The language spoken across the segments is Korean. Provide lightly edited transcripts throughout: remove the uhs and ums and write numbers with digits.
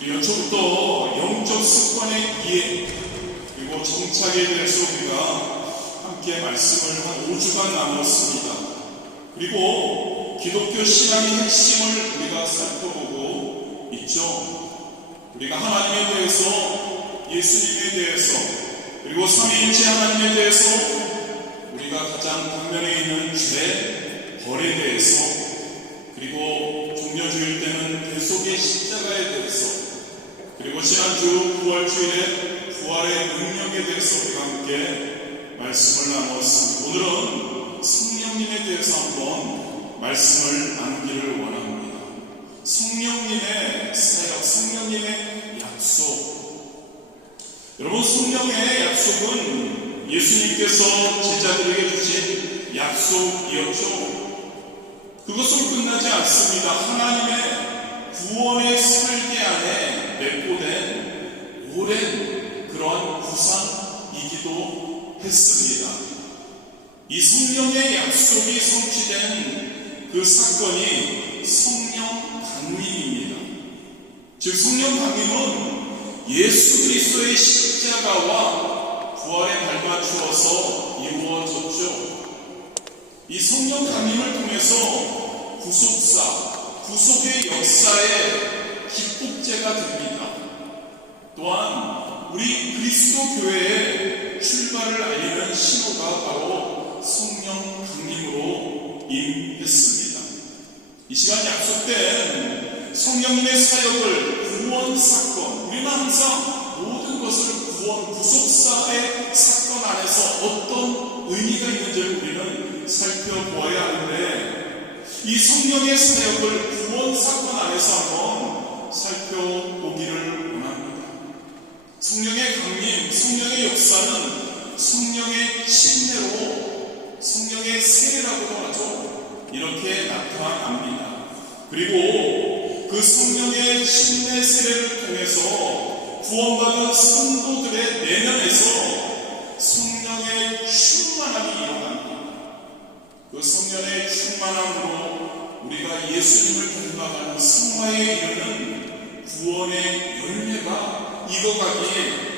우리 연초부터 영적 습관의 이해 그리고 정착에 대해서 우리가 함께 말씀을 한 5주간 나눴습니다. 그리고 기독교 신앙의 핵심을 우리가 살펴보고 있죠. 우리가 하나님에 대해서, 예수님에 대해서, 그리고 삼위일체 하나님에 대해서, 우리가 가장 당면에 있는 죄, 벌에 대해서, 그리고 종려주일 때는 대속의 십자가에 대해서, 그리고 지난주 부활주일에 부활의 능력에 대해서 우리가 함께 말씀을 나누었습니다. 오늘은 성령님에 대해서 한번 말씀을 나누기를 원합니다. 성령님의 사역, 성령님의 약속. 여러분, 성령의 약속은 예수님께서 제자들에게 주신 약속이었죠. 그것으로 끝나지 않습니다. 하나님의 구원의 설계 안에 내포된 오랜 그러한 구상이기도 했습니다. 이 성령의 약속이 성취된 그 사건이 성령 강림입니다. 즉 성령 강림은 예수 그리스도의 십자가와 부활에 발맞추어서 이루어졌죠. 이 성령 강림을 통해서 구속의 역사의 기폭제가 됩니다. 또한 우리 그리스도 교회의 출발을 알리는 신호가 바로 성령 강림으로 임했습니다. 이 시간 약속된 성령님의 사역을 구원 사건, 우리는 항상 모든 것을 구속사의 사건 안에서 어떤 의미가 있는지를 우리는 살펴보아야 하는데, 이 성령의 사역을 구원 사건 안에서 한번 살펴보기를 원합니다. 성령의 강림, 성령의 역사는 성령의 침례로, 성령의 세례라고도 하죠. 이렇게 나타납니다. 그리고 그 성령의 침례 세례를 통해서 구원받은 성도들의 내면에서 성령의 충만함이 일어납니다. 그 성령의 충만함으로 우리가 예수님을 닮아가는 성화에 이르는 구원의 열매가 익어가기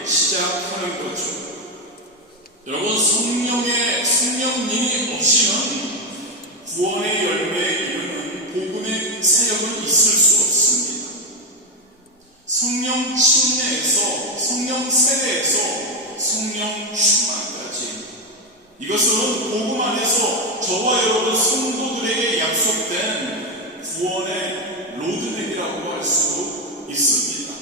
시작하는 거죠. 여러분, 성령님이 없이는 구원의 열매에 이르는 복음의 사역은 있을 수 없습니다. 성령 침례에서, 성령 세례에서 성령 충만까지, 이것은 복음 안에서 저와 여러분 성도들에게 약속된 구원의 로드맵이라고 할 수 있습니다.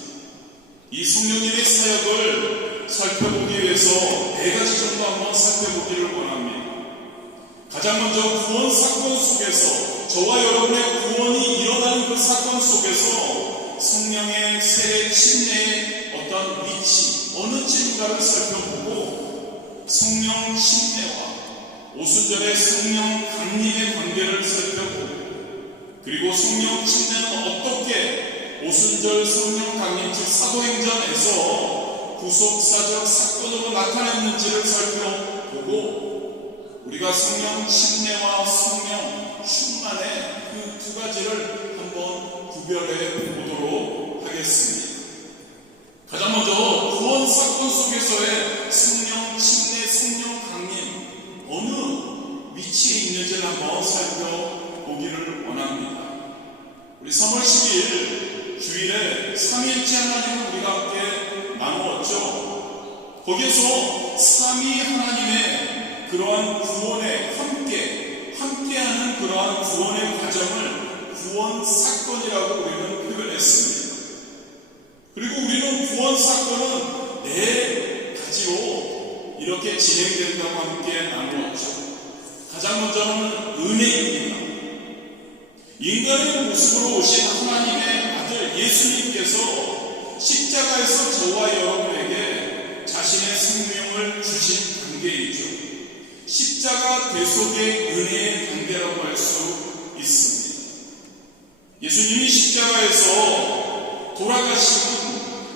이 성령님의 사역을 살펴보기 위해서 4가지 정도 한번 살펴보기를 원합니다. 가장 먼저 구원 사건 속에서, 저와 여러분의 구원이 일어나는 그 사건 속에서 성령의 세례 침례의 어떤 위치, 어느 쯤인가를 살펴보고, 성령 침례와 오순절의 성령 강림의 관계를 살펴보고, 그리고 성령 침례는 어떻게 오순절 성령 강림, 즉 사도행전에서 구속사적 사건으로 나타났는지를 살펴보고, 우리가 성령 침례와 성령 충만의 그 2가지를 한번 구별해 보도록 하겠습니다. 가장 먼저 구원 사건 속에서의 성령 침례, 성령 강림, 어느 위치에 있는지를 한번 살펴보기를 원합니다. 우리 3월 10일 주일에 삼위일체 하나님을 우리가 함께 나누었죠. 거기에서 삼위 하나님의 그러한 구원에 함께하는 그러한 구원의 과정을 구원 사건이라고 우리는 표현했습니다. 그리고 우리는 구원 사건은 4가지로 이렇게 진행된다고 함께 나누었죠. 가장 먼저는 은혜입니다. 인간의 모습으로 오신 하나님의 아들 예수님께서 십자가에서 저와 여러분에게 자신의 생명을 주신 관계이죠. 십자가 대속의 은혜의 관계라고 할 수 있습니다. 예수님이 십자가에서 돌아가시는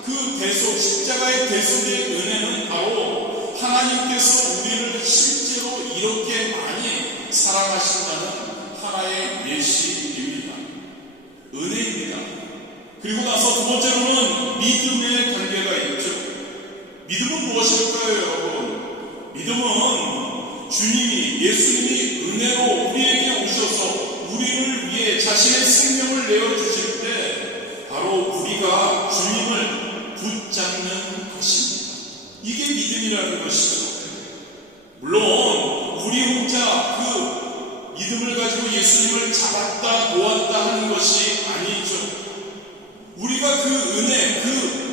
그 대속, 십자가의 대속의 은혜는 바로 하나님께서 우리를 실제로 이렇게 많이 사랑하신다는 하나의 예시입니다. 은혜입니다. 그리고 나서 2번째로는 믿음의 관계가 있죠. 믿음은 무엇일까요, 여러분? 믿음은 주님이, 예수님이 은혜로 우리에게 오셔서 우리를 위해 자신의 생명을 내어주실 때 바로 우리가 주님을 붙잡는 것입니다. 이게 믿음이라는 것이죠. 물론 우리 혼자 그 믿음을 가지고 예수님을 잡았다 놓았다 하는 것이 아니죠. 우리가 그 은혜, 그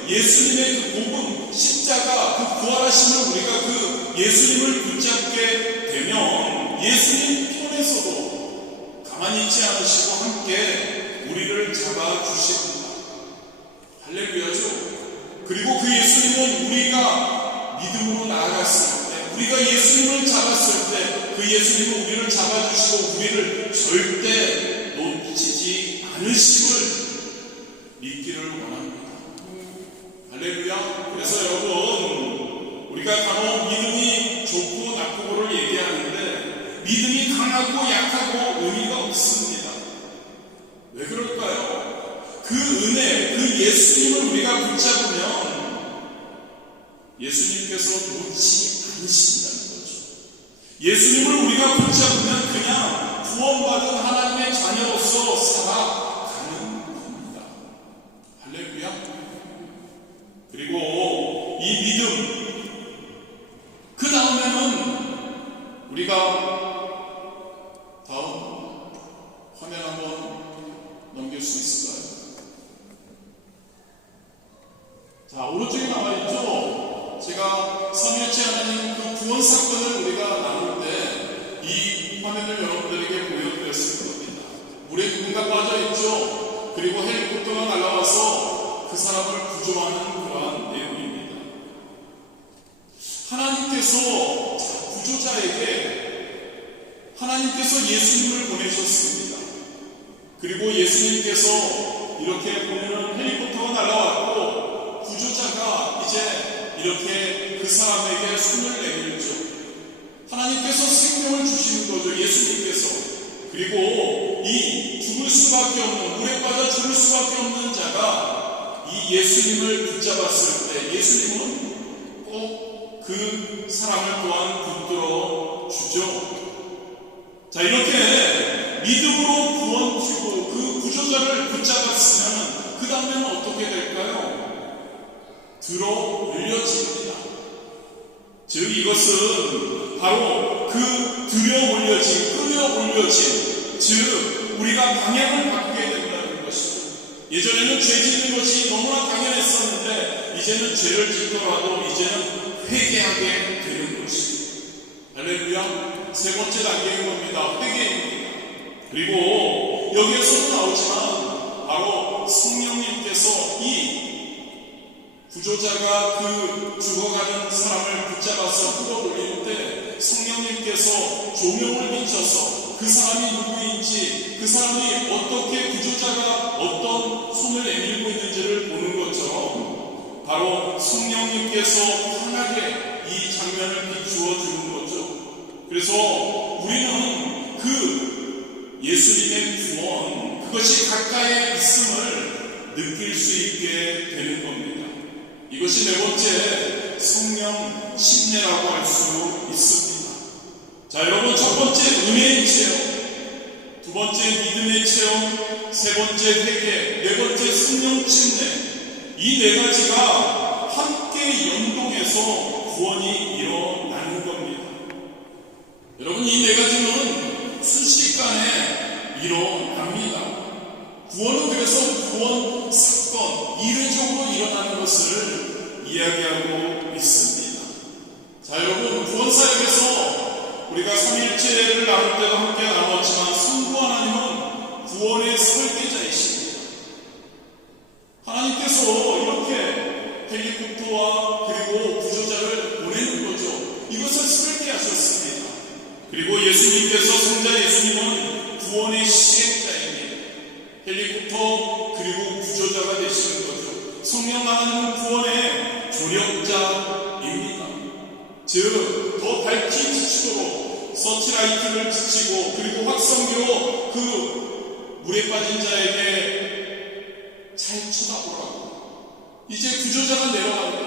예수님의 그 복음, 십자가, 그 부활하심을 우리가 그 예수님을 붙잡게 되면 예수님 편에서도 가만히 있지 않으시고 함께 우리를 잡아주십니다. 할렐루야죠. 그리고 그 예수님은 우리가 믿음으로 나아갔을 때, 우리가 예수님을 잡았을 때 그 예수님은 우리를 잡아주시고 우리를 절대 놓치지 않으심을 믿기를 원합니다. 할렐루야. 그래서 여러분, 우리가 간혹 믿음이 좋고 나쁘고를 얘기하는데 믿음이 강하고 약하고 의미가 없습니다. 왜 그럴까요? 그 은혜, 그 예수님을 우리가 붙잡으면 예수님께서 놓지 않으신다는 거죠. 예수님을 우리가 붙잡으면 그냥 구원받은 하나님의 자녀로서 살아가는 겁니다. 할렐루야. 그리고 이 믿음, 그 다음에는 우리가 다음 화면 한번 넘길 수 있을까요? 자, 오른쪽에 나와있죠? 제가 삼위일체 하나님 그 구원 사건을 우리가 나눌 때 이 화면을 여러분들에게 보여드렸을 겁니다. 물에 누군가 빠져있죠? 그리고 헬리콥터가 날아와서 그 사람을 구조하는 그러한 내용입니다. 하나님께서 구조자에게 하나님께서 예수님을 보내셨습니다. 그리고 예수님께서 이렇게 보면은 헬리콥터가 날아왔고 구조자가 이제 이렇게 그 사람에게 손을 내밀죠. 하나님께서 생명을 주시는 거죠. 예수님께서. 그리고 이 죽을 수밖에 없는, 물에 빠져 죽을 수밖에 없는 자가 이 예수님을 붙잡았을 때 예수님은 꼭 그 사람을 또한 붙들어 주죠. 자, 이렇게 믿음으로 구원주고 그 구조자를 붙잡았으면 그 다음에는 어떻게 될까요? 들어 올려집니다. 즉 이것은 바로 그 들여 올려진, 끌려 올려진, 즉 우리가 방향을 바꾸게 된다는 것이죠. 예전에는 죄 짓는 것이 너무나 당연했었는데 이제는 죄를 짓더라도 이제는 회개하게 되는 것입니다. 할렐루야. 세 번째 단계인 겁니다. 회개입니다. 그리고 여기에서도 나오지만 바로 성령님께서 이 구조자가 그 죽어가는 사람을 붙잡아서 끌어올릴 때 성령님께서 조명을 비춰서 그 사람이 누구인지, 그 사람이 어떻게 구조자가 어떤 손을 내밀고 있는지를 보는 것처럼 바로 성령님께서 환하게 이 장면을 비추어 주는 거죠. 그래서 우리는 그 예수님의 구원, 그것이 가까이에 있음을 느낄 수 있게 되는 겁니다. 이것이 네 번째 성령 침례라고 할 수 있습니다. 자, 여러분, 첫 번째 은혜의 체험, 두 번째 믿음의 체험, 세 번째 회개, 네 번째 성령 침례, 이 네 가지가 함께 연동해서 구원이 일어나는 겁니다. 여러분, 이 네 가지는 순식간에 일어납니다. 구원은 그래서 구원 사건, 이례적으로 일어나는 것을 이야기하고 있습니다. 자, 여러분, 구원 사역에서 우리가 삼위일체를 나눌 때도 함께 나누었지만 성부 하나님은 구원의 설계자이십니다. 하나님께서 이렇게 헬리콥터와 그리고 구조자를 보내는 거죠. 이것을 설계하셨습니다. 그리고 예수님께서, 성자 예수님은 구원의 시행자입니다. 헬리콥터 그리고 구조자가 되시는 거죠. 성령 하나님은 구원의 조력자입니다. 즉, 더 밝히 비추도록 서치라이트를 비치고 그리고 확성기로 그 물에 빠진 자에게 잘 쳐다보라고, 이제 구조자가 내려간다.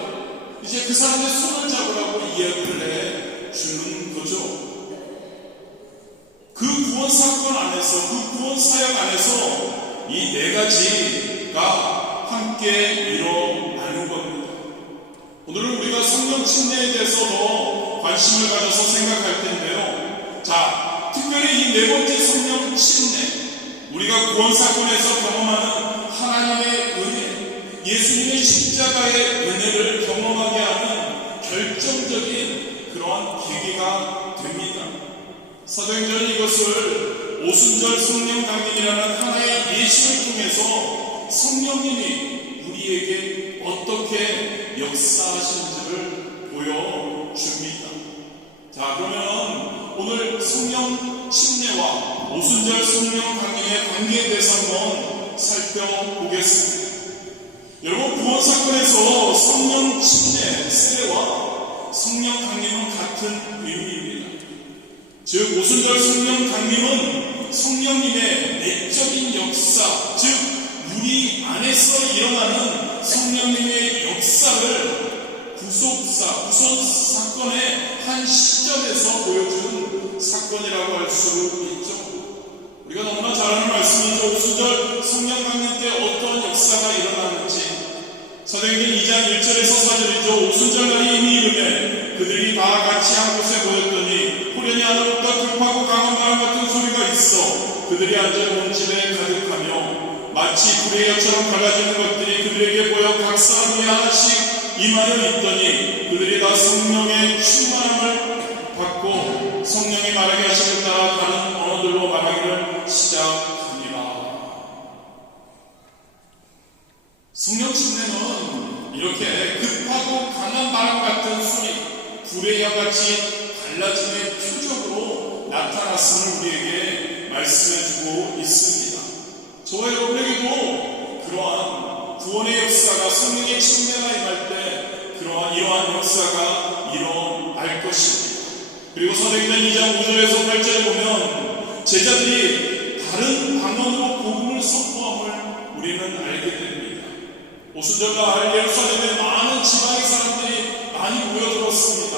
이제 그 사람의 손을 잡으라고 이야기를 해주는 거죠. 그 구원 사건 안에서, 그 구원 사역 안에서 이 네 가지가 함께 일어나는 겁니다. 오늘은 우리가 성령 침례에 대해서 더 관심을 가져서 생각할 텐데요. 자, 특별히 이 네 번째 성령 침례, 우리가 구원 사건에서 경험하는 하나님의 은혜, 예수님의 십자가의 은혜를 경험하게 하는 결정적인 그러한 계기가 됩니다. 사도행전은 이것을 오순절 성령 강림이라는 하나의 예시를 통해서 성령님이 우리에게 어떻게 역사하시는지를 보여줍니다. 자, 그러면 오늘 성령 침례와 오순절 성령 강림의 관계에 대해서 한번 살펴보겠습니다. 여러분, 구원 사건에서 성령 침례, 세례와 성령 강림은 같은 의미입니다. 즉, 오순절 성령 강림은 성령님의 내적인 역사, 즉 우리 안에서 일어나는 성령님의 역사를 구속 사건의 한 시점에서 보여주는 사건이라고 할 수 있죠. 우리가 너무나 잘 아는 말씀이죠. 오순절 성령 강림 때 어떤 역사가 일어나는지 사도행전 2장 1절에서 4절이죠. 오순절 날이 이미 이르매 그들이 다 같이 한 곳에 모였더니 호련히 하늘로부터 급하고 강한 바람 같은 소리가 있어 그들이 앉아 온 집에 가득하며 마치 불의 여처럼 갈라지는 것들이 그들에게 보여 각 사람이 하나씩 임하여 있더니 그들이 다 성령의 충만함을 받고 성령이 말하게 하시는 따라 다른 언어들로 말하기를 시작합니다. 성령 침례는 이렇게 급하고 강한 바람 같은 소리, 불의 양같이 갈라짐의 표적으로 나타났음을 우리에게 말씀해주고 있습니다. 저와 여러분에게도 그러한 구원의 역사가 성령의 침례가 임할 때 이러한 역사가 일어날 것입니다. 그리고 사도행전 2장 5절에서 8절에 보면 제자들이 다른 방언으로 복음을 선포함을 우리는 알게 됩니다. 오순절날 예루살렘에 많은 지방의 사람들이 많이 모여들었습니다.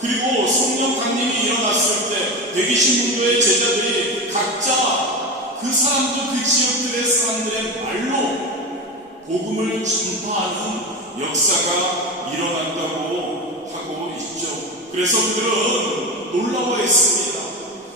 그리고 성령 강림이 일어났을 때 120문도의 제자들이 각자 그 사람들, 그 지역들의 사람들의 말로 복음을 전파하는 역사가 일어난다고 하고 있죠. 그래서 그들은 놀라워했습니다.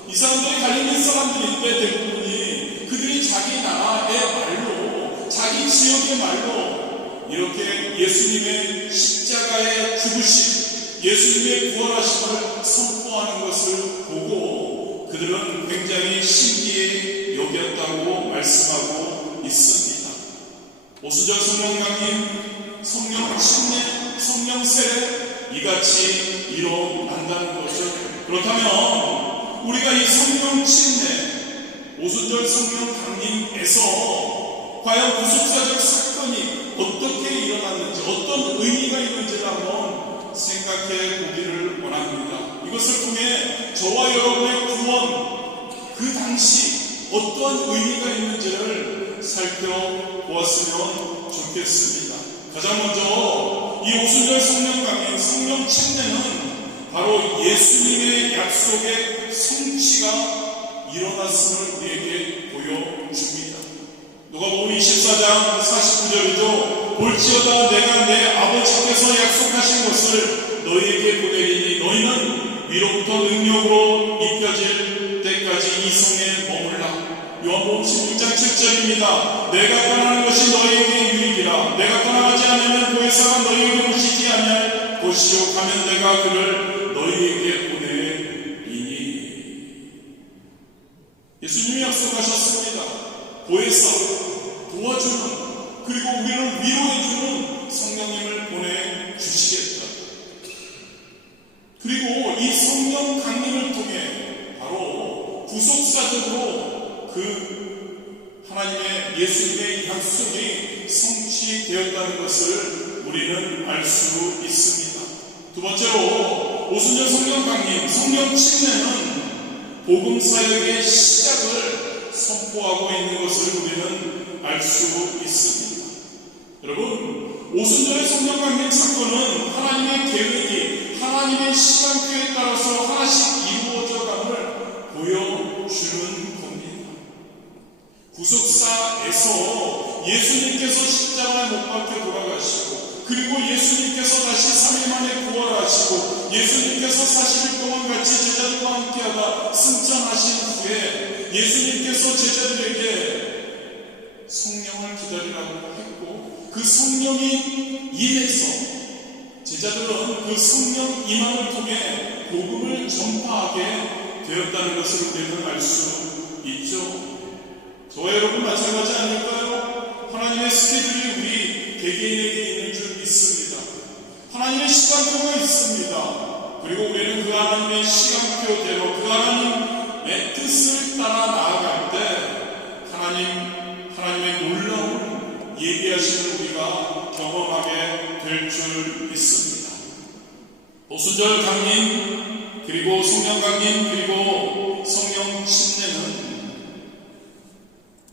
이 사람들이 갈릴리 사람들인데 대부분이 그들이 자기 나라의 말로, 자기 지역의 말로 이렇게 예수님의 십자가의 죽으심, 예수님의 부활하심을 선포하는 것을 보고 그들은 굉장히 신기해 여겼다고 말씀하고 있습니다. 오순절 성령 강림, 성령 침례, 성령 세례 이같이 일어난다는 거죠. 그렇다면 우리가 이 성령 침례, 오순절 성령 강림에서 과연 구속사적 사건이 어떻게 일어났는지, 어떤 의미가 있는지를 한번 생각해 보기를 원합니다. 이것을 통해 저와 여러분의 구원, 그 당시 어떠한 의미가 있는지를 살펴보았으면 좋겠습니다. 가장 먼저 이 오순절 성령 강림, 성령 침례는 바로 예수님의 약속의 성취가 일어났음을 우리에게 보여줍니다. 누가복음 24장 49절이죠. 볼지어다 내가 내 아버지께서 약속하신 것을 너희에게 보내리니 너희는 위로부터 능력으로 입혀질 때까지 이 성에 머물라. 요한복음 16장 7절입니다. 내가 떠나는 것이 너희에게 유익이라. 내가 떠나가지 않으면 보혜사가 너희에게 오시지 아니할 것이요 가면 내가 그를 너희에게 보내리니. 예수님이 약속하셨습니다. 보혜사, 도와주는, 그리고 우리를 위로해주는 성령님을 보내주시겠다. 그리고 이 성령 강림을 통해 바로 구속사적으로 그 하나님의 예수님의 약속이 성취되었다는 것을 우리는 알 수 있습니다. 두 번째로 오순절 성령 강림, 성령 침례는 복음 사역의 시작을 선포하고 있는 것을 우리는 알 수 있습니다. 여러분, 오순절의 성령 강림 사건은 하나님의 계획이 하나님의 시간표에 따라서 하나씩 이루어져감을 보여주는 겁니다. 구속사에서 예수님께서 십자가에 못 박혀 돌아가시고, 그리고 예수님께서 다시 3일 만에 부활하시고, 예수님께서 40일 동안 같이 제자들과 함께하다 승천하신 후에 예수님께서 제자들에게 성령을 기다리라고 했고, 그 성령이 임해서 제자들은 그 성령 임함을 통해 복음을 전파하게 되었다는 것을 우리는 알 수 있죠. 저와 여러분 마찬가지 아닐까요? 하나님의 스케줄이 우리 개개인에게 있는 줄 믿습니다. 하나님의 시간표가 있습니다. 그리고 우리는 그 하나님의 시간표대로 그 하나님의 뜻을 따라 나아갈 때 하나님의 놀라운 예비하심을 우리가 경험하게 될 줄 믿습니다. 오순절 강림, 그리고 성령 강림, 그리고 성령 침례는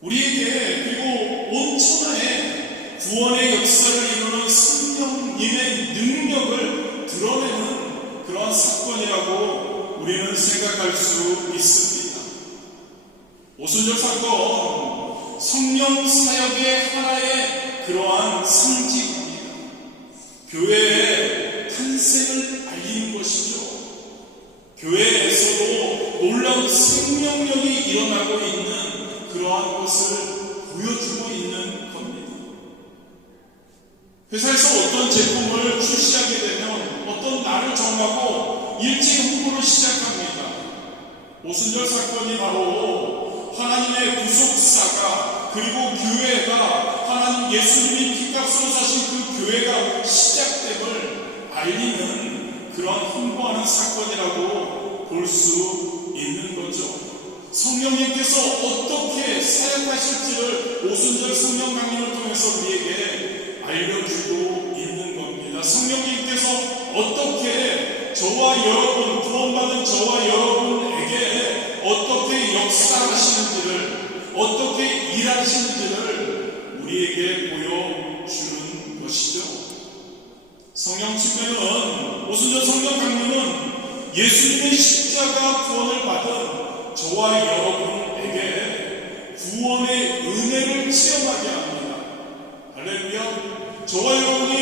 우리에게, 그리고 온 천하에 구원의 역사를 이루는 성령님의 능력을 드러내는 그런 사건이라고 우리는 생각할 수 있습니다. 오순절 사건, 성령 사역의 하나의 그러한 상징입니다. 교회의 탄생을 알리는 것이죠. 교회에서도 놀라운 생명력이 일어나고 있는 그러한 것을 보여주고 있는 겁니다. 회사에서 어떤 제품을 출시하게 되면 어떤 날을 정하고 일찍 홍보를 시작합니다. 오순절 사건이 바로 하나님의 구속사가, 그리고 교회가, 하나님 예수님이 피값으로 사신 그 교회가 시작됨을 알리는 그런 홍보하는 사건이라고 볼 수 있는 거죠. 성령님께서 어떻게 사역하실지를 오순절 성령 강림을 통해서 우리에게 알려주고 있는 겁니다. 성령님께서 어떻게 저와 여러분, 구원받은 저와 여러분에게 어떻게 역사하시는지를, 어떻게 일하시는지를 우리에게 보여주는 것이죠. 성령 침례는, 오순절 성령 강림은 예수님의 십자가 구원을 받은 저와 여러분에게 구원의 은혜를 체험하게 합니다. 할렐루야. 저와 여러분이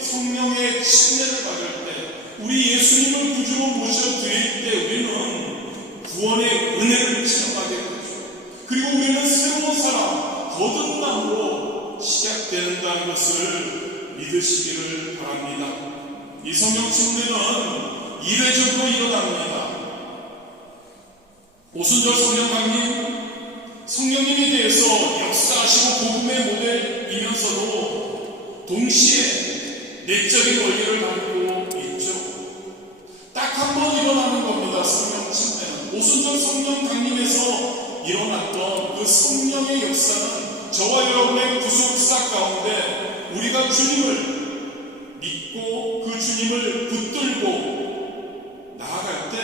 성령의 침례를 받을 때, 우리 예수님을 구주로 모셔드릴 때 우리는 구원의 은혜를 체험하게 되죠. 그리고 우리는 새로운 사람, 거듭남으로 시작된다는 것을 믿으시기를 바랍니다. 이 성령 침례는 이례적으로 일어납니다. 오순절 성령 강림, 성령님에 대해서 역사하시고 복음의 모델이면서도 동시에 내적인 원리를 담고 있죠. 딱 한 번 일어나는 겁니다. 성령 침례는. 오순절 성령 강림에서 일어났던 그 성령의 역사는 저와 여러분의 구속사 가운데 우리가 주님을 믿고 그 주님을 붙들고 나아갈 때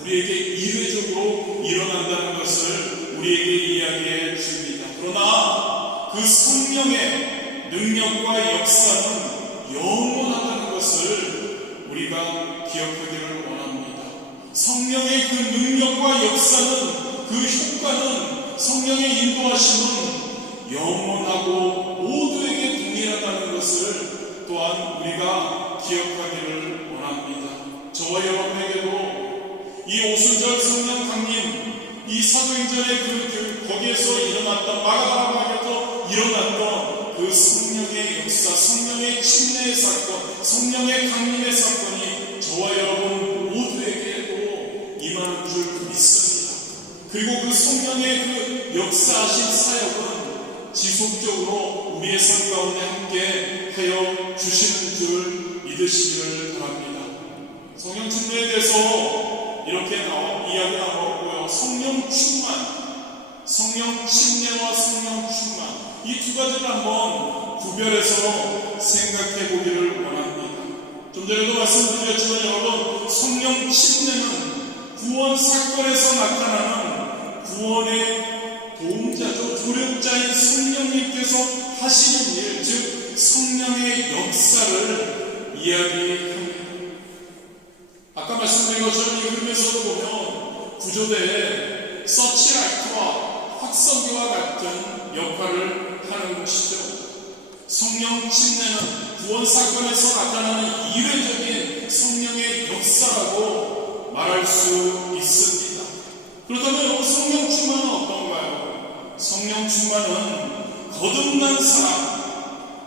우리에게 이례적으로 일어난다는 것을 우리에게 이야기해 줍니다. 그러나 그 성령의 능력과 역사는 영원하다는 것을 우리가 기억하기를 원합니다. 성령의 그 능력과 역사는, 그 효과는, 성령의 인도하심은 영원하고 모두에게 동일하다는 것을 또한 우리가 기억하기를 원합니다. 저와 여러분에게도 이 오순절 성령 강림, 이 사도행전의 거기에서 일어났던, 마가다락방에서 일어났던 그 성령의 역사, 성령의 침례의 사건, 성령의 강림의 사건이 저와 여러분 모두에게도 임하는 줄 믿습니다. 그리고 그 성령의 그 역사하신 사역은 지속적으로 우리의 삶 가운데 함께 하여 주시는 줄 믿으시기를 바랍니다. 성령 침례에 대해서 이렇게 이야기 나왔고요. 성령 충만, 성령 침례와 성령 충만, 이 두 가지를 한번 구별해서 생각해 보기를 원합니다. 좀 전에도 말씀드렸지만 여러분, 성령 침례는 구원 사건에서 나타나는 구원의 도움자죠. 조력자인 성령님께서 하시는 일, 즉 성령의 역사를 이야기합니다. 아까 말씀드린 것처럼 이 그림에서도 보면 구조대에 서치라이트와 확성기와 같은 역할을 하는 것이죠. 성령 침례는 구원 사건에서 나타나는 이례적인 성령의 역사라고 말할 수 있습니다. 그렇다면 여러분, 성령 충만은 어떤가요? 성령 충만은 거듭난 사람,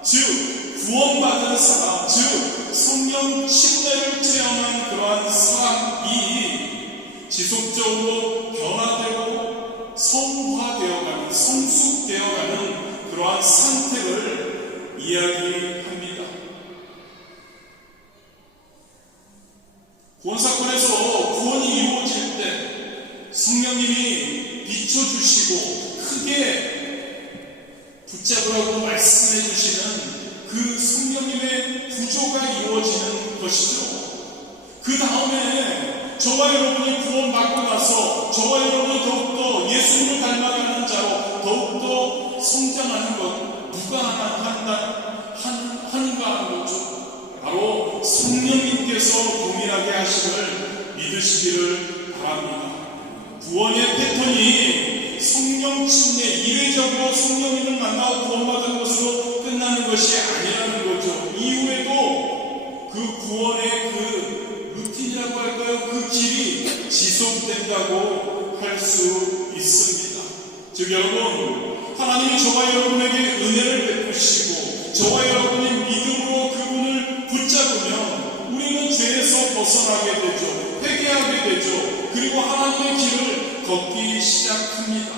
즉 구원받은 사람, 즉 성령 침례를 체험한 그러한 사람이 지속적으로 변화되고 성화되어가는, 성숙되어가는 그러한 상태를 이야기합니다. 구원사건에서 구원이 이루어질 때 성령님이 비춰주시고 크게 붙잡으라고 말씀해 주시는 그 성령님의 구조가 이루어지는 것이죠. 그 다음에 저와 여러분이 구원받고 나서 저와 여러분이 더욱더 예수님을 닮아가는 자로 더욱더 성장하는 것, 누가 하는가 하는 거죠. 바로 성령님께서 동일하게 하심을 믿으시기를 바랍니다. 구원의 패턴이 성령 침례, 이례적으로 성령님을 만나고 구원받은 것으로 끝나는 것이 아니라는 거죠. 이후에도 그 구원의 그 루틴이라고 할까요? 그 길이 지속된다고 할 수 있습니다. 즉 여러분, 하나님이 저와 여러분에게 은혜를 베푸시고 저와 여러분이 믿음으로 그분을 붙잡으면 우리는 죄에서 벗어나게 되죠. 회개하게 되죠. 그리고 하나님의 길을 걷기 시작합니다.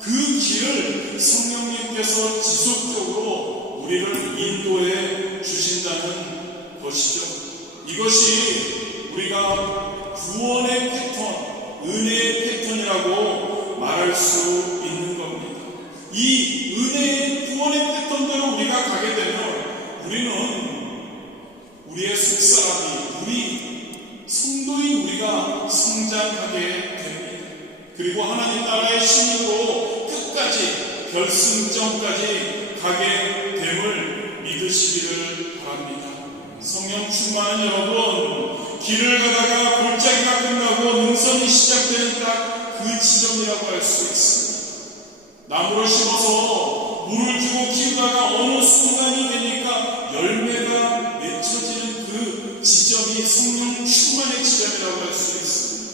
그 길을 성령님께서 지속적으로 우리를 인도해 주신다는 것이죠. 이것이 우리가 구원의 패턴, 은혜의 패턴이라고 말할 수 있는 겁니다. 이 은혜의 구원의 패턴대로 우리가 가게 되면 우리는 우리의 속사람이, 우리 성도인 우리가 성장하게 됩니다. 그리고 하나님 나라의 신으로 끝까지 결승점까지 가게 됨을 믿으시기를 바랍니다. 성령 충만은 여러분, 길을 가다가 골짜기가 끝나고 능선이 시작되는 딱 그 지점이라고 할 수 있습니다. 나무를 심어서 물을 주고 키우다가 어느 순간이 되니까 열매가 맺혀지는 그 지점이 성령 충만의 지점이라고 할 수 있습니다.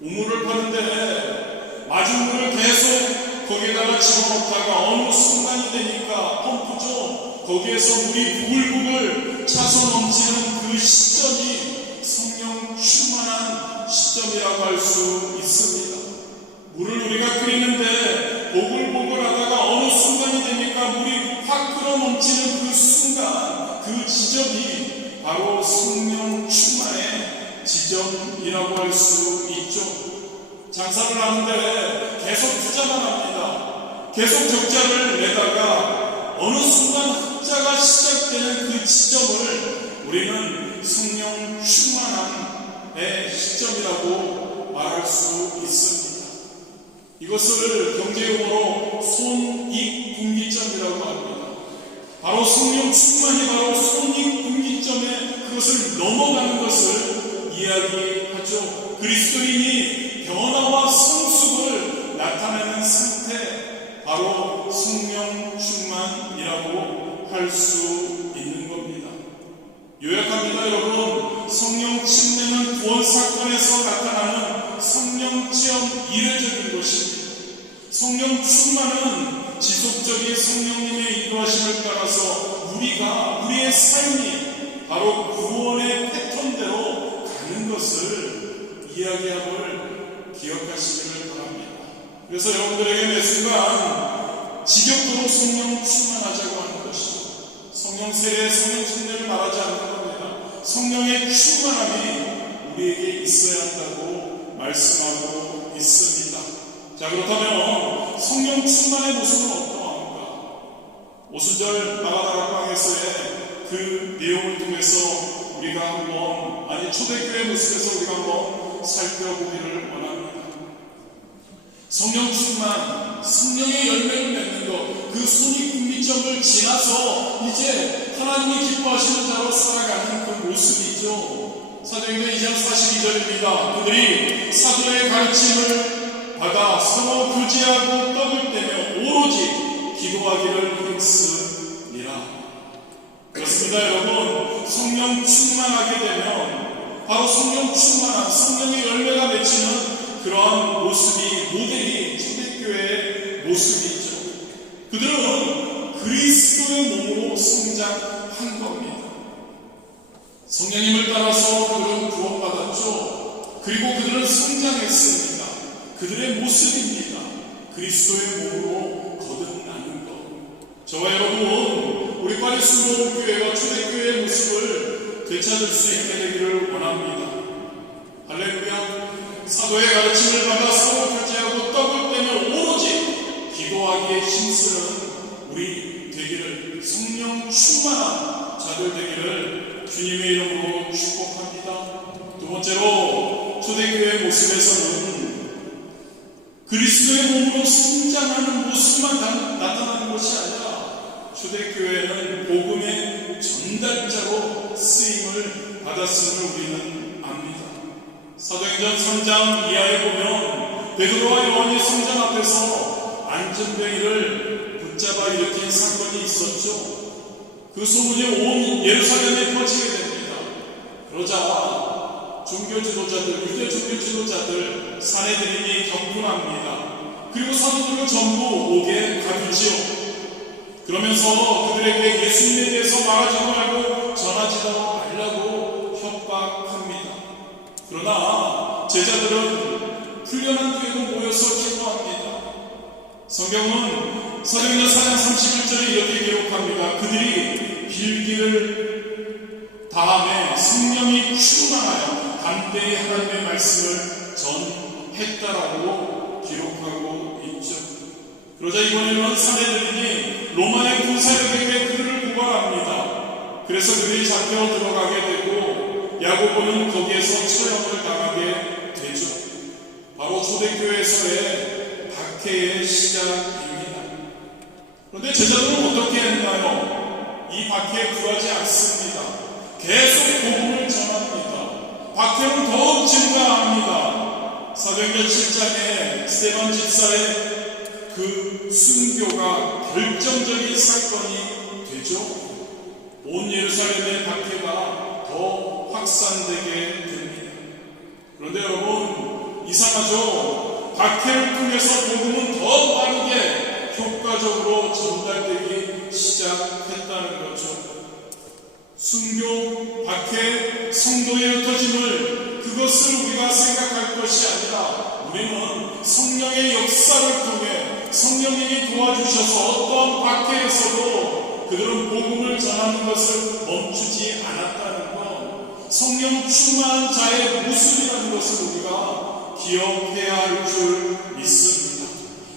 우물을 파는데 마중물을 계속 거기에다가 집어넣다가 어느 순간이 되니까 펌프죠. 거기에서 물이 부글부글 차서 넘치는 그 시점이 성령 충만한 시점이라고 할 수 있습니다. 물을 우리가 끓이는데 보글보글 하다가 어느 순간이 되니까 물이 확 끓어 넘치는 그 순간, 그 지점이 바로 성령 충만의 지점이라고 할 수 있죠. 장사를 하는데 계속 투자만 합니다. 계속 적자를 내다가 어느 순간 흑자가 시작되는 그 지점을 우리는 성령 충만함의 시점이라고 말할 수 있습니다. 이것을 경제용어로 손익분기점이라고 합니다. 바로 성령 충만이 바로 손익분기점에 그것을 넘어가는 것을 이야기하죠. 그리스도인이 변화와 성숙을 나타내는 상태, 바로 성령 충만이라고 할 수 있는 겁니다. 요약합니다. 여러분, 성령 침례는 구원 사건에서 나타나는 성령 체험 이례적인 것입니다. 성령 충만은 지속적인 성령님의 인도하심을 따라서 우리의 삶이 바로 구원의 패턴대로 가는 것을 이야기함을 기억하시기를 바랍니다. 그래서 여러분들에게 매 순간 지겹도록 성령 충만하자고 하는 것이죠. 성령 세례, 성령 침례를 말하지 않는 겁니다. 성령의 충만함이 우리에게 있어야 한다고 말씀하고 있습니다. 자, 그렇다면 성령 충만의 모습은 어떠합니까? 오순절 마가다락방에서의 그 내용을 통해서 우리가 한번, 초대교회 모습에서 우리가 한번 살펴보기를 원합니다. 성령 충만, 성령의 열매를 맺는 것, 그 손익분기점 점을 지나서 이제 하나님이 기뻐하시는 자로 살아가는 그 모습이죠. 사도행전 2장 42절입니다. 그들이 사도의 가르침을 받아 서로 교제하고 떡을 떼며 오로지 기도하기를 힘쓰니라. 그렇습니다, 여러분. 성령 충만하게 되면 바로 성령 충만한 성령의 열매가 맺히는 그러한 모습이 모델이 초대교회의 모습이죠. 그들은 그리스도의 몸으로 성장한 겁니다. 성령님을 따라서 그들은 구원받았죠. 그리고 그들은 성장했습니다. 그들의 모습입니다. 그리스도의 몸으로 거듭나는 것. 저와 여러분, 우리 파리 순복음교회가 초대교회의 모습을 되찾을 수 있게 되기를 원합니다. 할렐루야. 사도의 가르침을 받아 서로 교제하고 떡을 떼며 오로지 기도하기에 힘쓰는 우리 되기를, 성령 충만한 자들 되기를 주님의 이름으로 축복합니다. 두 번째로 초대교회의 모습에서는 그리스도의 몸으로 성장하는 모습만 나타나는 것이 아니라 초대교회는 복음의 전달자로 쓰임을 받았음을 우리는 압니다. 사도행전 3장 이하에 보면 베드로와 요한이 성전 앞에서 안전병이를 붙잡아 일으킨 사건이 있었죠. 그 소문이 온 예루살렘에 퍼지게 됩니다. 그러자 종교 지도자들, 유대 종교 지도자들, 사내들인이 경분합니다. 그리고 사도들을 전부 옥에 가두지요. 그러면서 그들에게 예수님에 대해서 말하지도 말고 전하지도 말라고 협박합니다. 그러나 제자들은 훈련한 뒤에도 모여서 기도합니다. 성경은 사도행전 4장 31절에 이렇게 기록합니다. 그들이 빌기를 다음에 성령이 충만하여 담대히 하나님의 말씀을 전했다라고 기록하고 있죠. 그러자 이번에는 사내들이 로마의 군사력에게 그들을 고발합니다. 그래서 그들이 잡혀 들어가게 되고 야고보는 거기에서 처형을 당하게 되죠. 바로 초대교회에서의 박해의 시작입니다. 그런데 제자들은 어떻게 했나요? 이 박해에 굴하지 않습니다. 계속 복음을 전합니다. 박해는 더욱 증가합니다. 사도행전 7장에 스데반 집사의 그 순교가 결정적인 사건이 되죠. 온 예루살렘의 박해가 더 확산되게 됩니다. 그런데 여러분, 이상하죠? 박해를 통해서 복음은 더 빠르게 효과적으로 전달되기 시작했다는 거죠. 순교, 박해, 성도의 흩어짐을 그것을 우리가 생각할 것이 아니라 우리는 성령의 역사를 통해 성령님이 도와주셔서 어떠한 박해에서도 그들은 복음을 전하는 것을 멈추지 않았다는 것, 성령 충만한 자의 모습이라는 것을 우리가 기억해야 할 줄 믿습니다.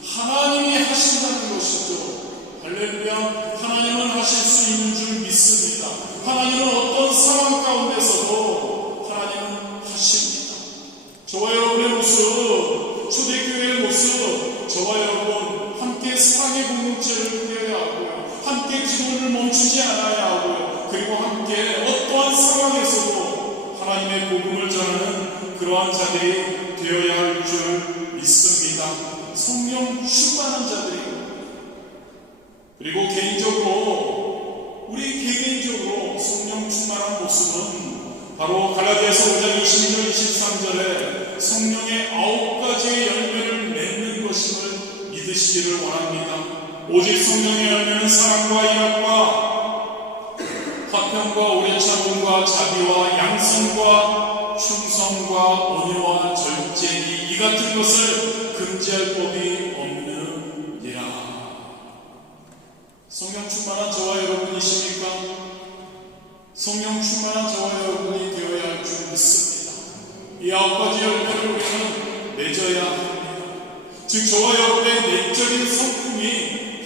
하나님이 하신다는 것이죠. 할렐루야. 하나님은 하실 수 있는 줄 믿습니다. 하나님은 어떤 상황 가운데서도 하나님은 하십니다. 저와 여러분의 모습, 초대교회의 모습, 저와 여러분 함께 사랑의 공동체를 꾸려야 하고요. 함께 기도를 멈추지 않아야 하고요. 그리고 함께 어떠한 상황에서도 하나님의 복음을 전하는 그러한 자들이 되어야 할 줄 믿습니다. 성령 충만한 자들이고, 그리고 개인적으로 우리 개개인적으로 성령 충만한 모습은 바로 갈라디아서 5장 22절 23절에 성령의 9가지의 열매를 맺는 것임을 믿으시기를 원합니다. 오직 성령의 열매는 사랑과 희락과 화평과 오래 참음과 자비와 양선과 충성과 온유와 절제니 이 같은 것을 금지할 법이 없느니라. 성령 충만한 저와 여러분이십니까? 성령 충만한 저와 여러분이 되어야 할 줄 믿습니다. 이 9가지 열매를 우리는 맺어야 합니다. 즉 저와 여러분의 내적인 성품이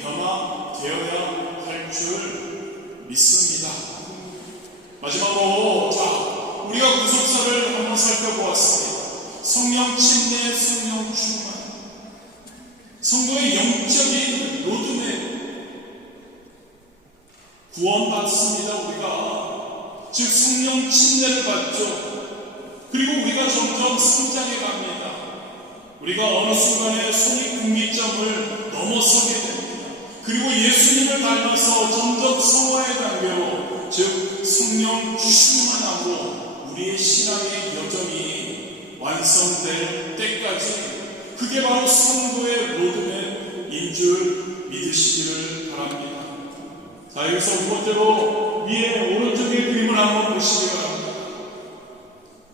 변화되어야 할 줄 믿습니다. 마지막으로 우리가 구속사를 한번 살펴보았습니다. 성령 침례, 성령 충만, 성도의 영적인 로드맵, 구원받습니다. 우리가 즉 성령 침례를 받죠. 그리고 우리가 점점 성장해 갑니다. 우리가 어느 순간에 손익분기점을 넘어서게 됩니다. 그리고 예수님을 닮아서 점점 성화의 단계로 즉 성령 충만함으로 우리의 신앙의 여정이 완성될 때까지 그게 바로 성도의 로드맵인 줄 믿으시기를 바랍니다. 자, 여기서 두 번째로 위에 오른쪽의 그림을 한번 보시기 바랍니다.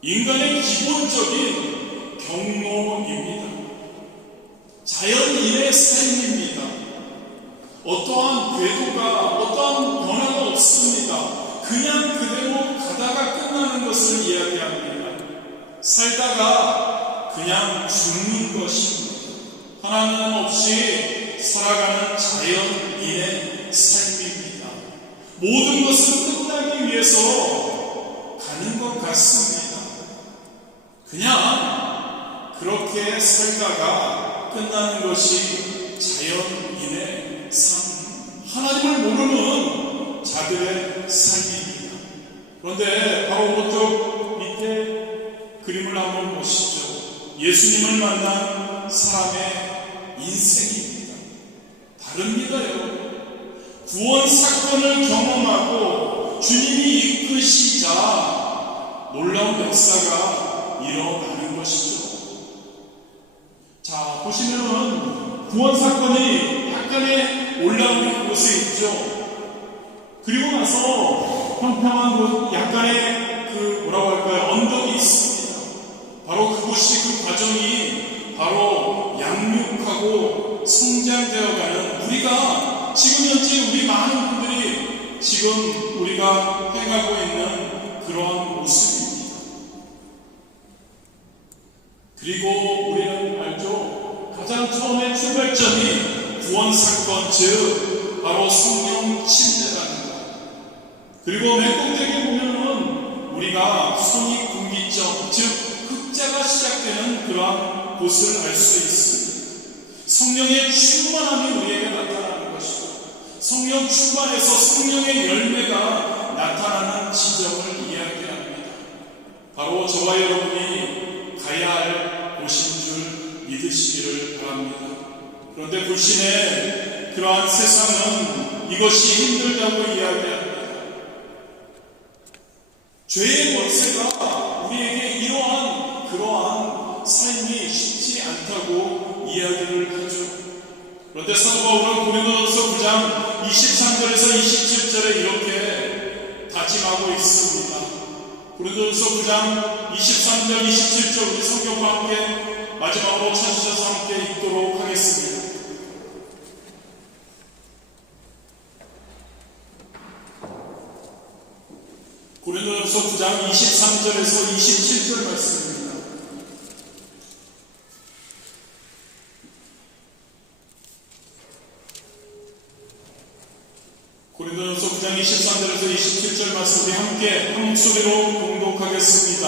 인간의 기본적인 경로입니다. 자연인의 삶입니다. 어떠한 궤도가, 어떠한 변화가 없습니다. 그냥 그대로 가다가 끝나는 것을 이야기합니다. 살다가 그냥 죽는 것입니다. 하나님 없이 살아가는 자연인의 삶입니다. 모든 것은 끝나기 위해서 가는 것 같습니다. 그냥 그렇게 살다가 끝나는 것이 자연인의 삶, 하나님을 모르는 자들의 삶입니다. 그런데 바로 오른쪽 밑에 그림을 한번 보시죠. 예수님을 만난 사람의 인생입니다. 다릅니다, 여러분. 구원 사건을 경험하고 주님이 이끄시자 놀라운 역사가 일어나는 것이죠. 자, 보시면은 구원 사건이 약간의 올라오는 곳에 있죠. 그리고 나서 평평한 곳, 약간의 뭐라고 할까요? 언덕이 있습니다. 바로 그곳이 그 과정이 바로 양육하고 성장되어가는 우리가 지금 현재 우리 많은 분들이 지금 우리가 행하고 있는 그러한 모습입니다. 그리고 우리는 알죠? 가장 처음에 출발점이 구원사건, 즉 바로 성령 침례라는 것. 그리고 맨 꼭대기에 보면은 우리가 손익분기점, 즉 흑자가 시작되는 그러한 곳을 알 수 있습니다. 성령의 충만함이 우리에게 나타나는 것이고 성령 충만에서 성령의 열매가 나타나는 지점을 이야기합니다. 바로 저와 여러분이 가야 할 곳인 줄 믿으시기를 바랍니다. 그런데 불신의 그러한 세상은 이것이 힘들다고 이야기합니다. 죄의 권세가 우리에게 그러한 삶이 쉽지 않다고 이야기를 하죠. 그런데 사도 바울은 고린도전서 9장 23절에서 27절에 이렇게 다짐하고 있습니다. 고린도전서 9장 23절 27절 우리 성경과 함께 마지막으로 찾으셔서 함께 읽도록 하겠습니다. 고린도전서 9장 23절에서 27절 말씀입니다. 고린도전서 9장 23절에서 27절 말씀에 함께 한 목소리로 공독하겠습니다.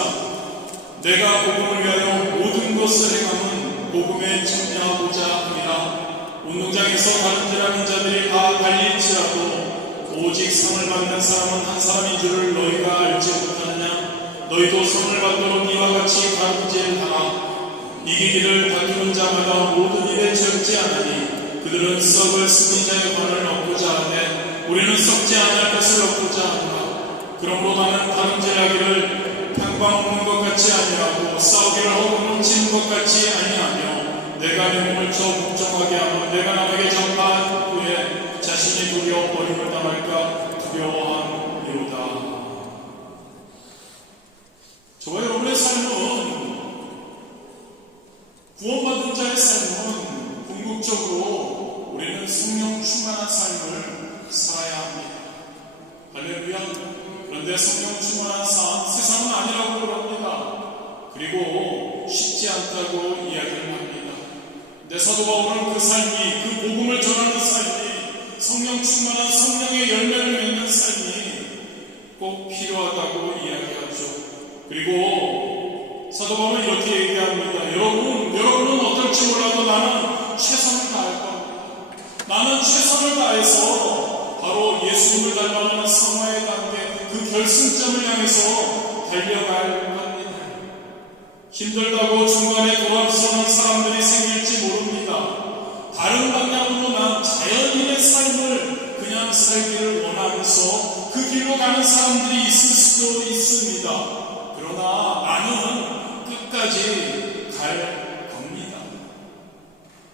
내가 복음을 위하여 모든 것을 행함은 복음에 참여하고자 함이라. 운동장에서 다른 지라는 자들이 다 달릴지라도 오직 상을 받는 사람은 한 사람인 줄을 너희가 알지 못하느냐. 너희도 상을 받도록 이와 같이 다름질하라. 이기기를 다투는 자마다 모든 일에 적지 않으니 그들은 썩을 승리자의 관을 얻고자 하되 우리는 썩지 않을 것을 얻고자 한다. 그러므로 나는 다름질하기를 탕방 없는 것 같이 아니하고 싸우기를 허물치는 것 같이 아니하며 내가 내 몸을 저 복종하게 하며 내가 남에게 전파한 후에 자신이 두려워 버림을 당할까 두려워함이로다. 저와 여러분의 삶은 구원받은 자의 삶은 궁극적으로 우리는 성령 충만한 삶을 살아야 합니다. 할렐루야. 그런데 성령 충만한 삶, 세상은 아니라고 그럽니다. 그리고 쉽지 않다고 이야기를 합니다. 근데 사도 바울은 그 삶이, 그 복음을 전하는 삶이, 성령 충만한 성령의 열매를 맺는 삶이 꼭 필요하다고 이야기하죠. 그리고 사도 바울은 이렇게 얘기합니다. 여러분은 어떨지 몰라도 나는 최선을 다할 겁니다. 나는 최선을 다해서 바로 예수님을 닮아 결승점을 향해서 달려갈 겁니다. 힘들다고 중간에 돌아서는 사람들이 생길지 모릅니다. 다른 방향으로 난 자연인의 삶을 그냥 살기를 원하면서 그 길로 가는 사람들이 있을 수도 있습니다. 그러나 나는 끝까지 갈 겁니다.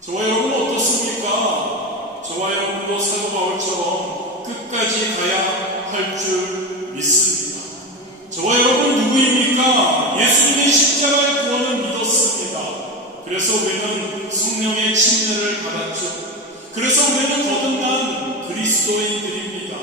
저와 여러분 어떻습니까? 저와 여러분도 사도 바울처럼 끝까지 가야 할 줄 믿습니다. 저와 여러분 누구입니까? 예수님의 십자가의 구원을 믿었습니다. 그래서 우리는 성령의 침례를 받았죠. 그래서 우리는 거듭난 그리스도인들입니다.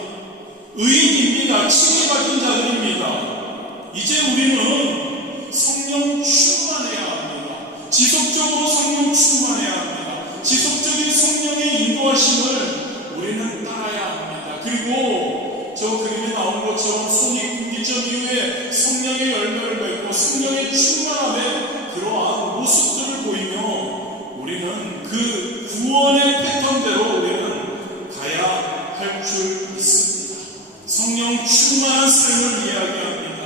의인입니다. 칭의받은 자들입니다. 이제 우리는 성령 충만해야 합니다. 지속적으로 성령 충만해야 합니다. 지속적인 성령의 인도하심을 우리는 따라야 합니다. 그리고 저 그림에 나온 것처럼 손익분기점 이후에 성령의 열매를 맺고 성령의 충만함에 그러한 모습들을 보이며 우리는 그 구원의 패턴대로 우리는 가야 할 줄 믿습니다. 성령 충만한 삶을 이야기합니다.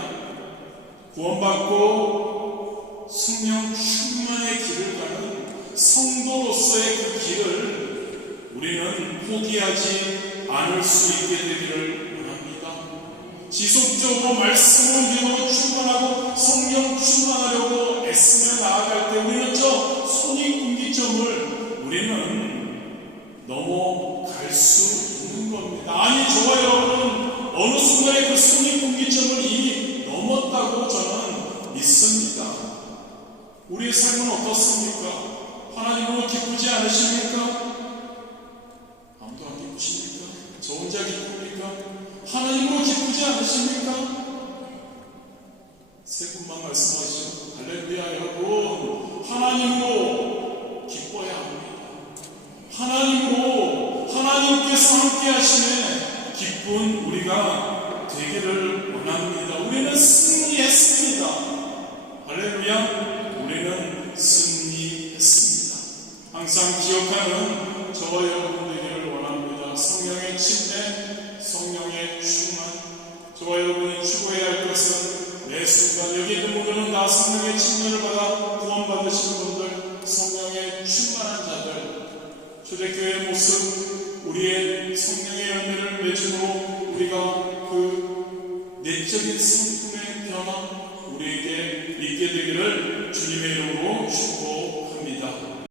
구원받고 성령 충만의 길을 가는 성도로서의 그 길을 우리는 포기하지 않을 수 있게 되기를 원합니다. 지속적으로 말씀으로 믿음으로 충만하고 성령 충만하려고 애쓰며 나아갈 때 우리는 저 손익분기점을 우리는 넘어갈 수 있는 겁니다. 아니 저와 여러분은 어느 순간에 그 손익분기점을 이미 넘었다고 저는 믿습니다. 우리의 삶은 어떻습니까? 하나님으로 기쁘지 않으십니까? 아무도 안 기쁘십니까? 저 혼자 기쁩니까? 하나님으로 기쁘지 않으십니까? 세 분만 말씀하시죠. 할렐루야. 여러분 하나님으로 기뻐야 합니다. 하나님으로 하나님께서 함께 하시네 기쁜 우리가 되기를 원합니다. 우리는 승리했습니다. 할렐루야. 우리는 승리했습니다. 항상 기억하는 저와 여러분 되기를 원합니다. 성령의 침례, 성령의 충만. 저와 여러분이 추구해야 할 것은 매 순간 여기 있는 분들은 다 성령의 침례를 받아 구원받으신 분들, 성령의 충만한 자들, 초대교회의 모습, 우리의 성령의 열매를 맺음으로 우리가 그 내적인 성품의 변화 우리에게 있게 되기를 주님의 이름으로 축복합니다.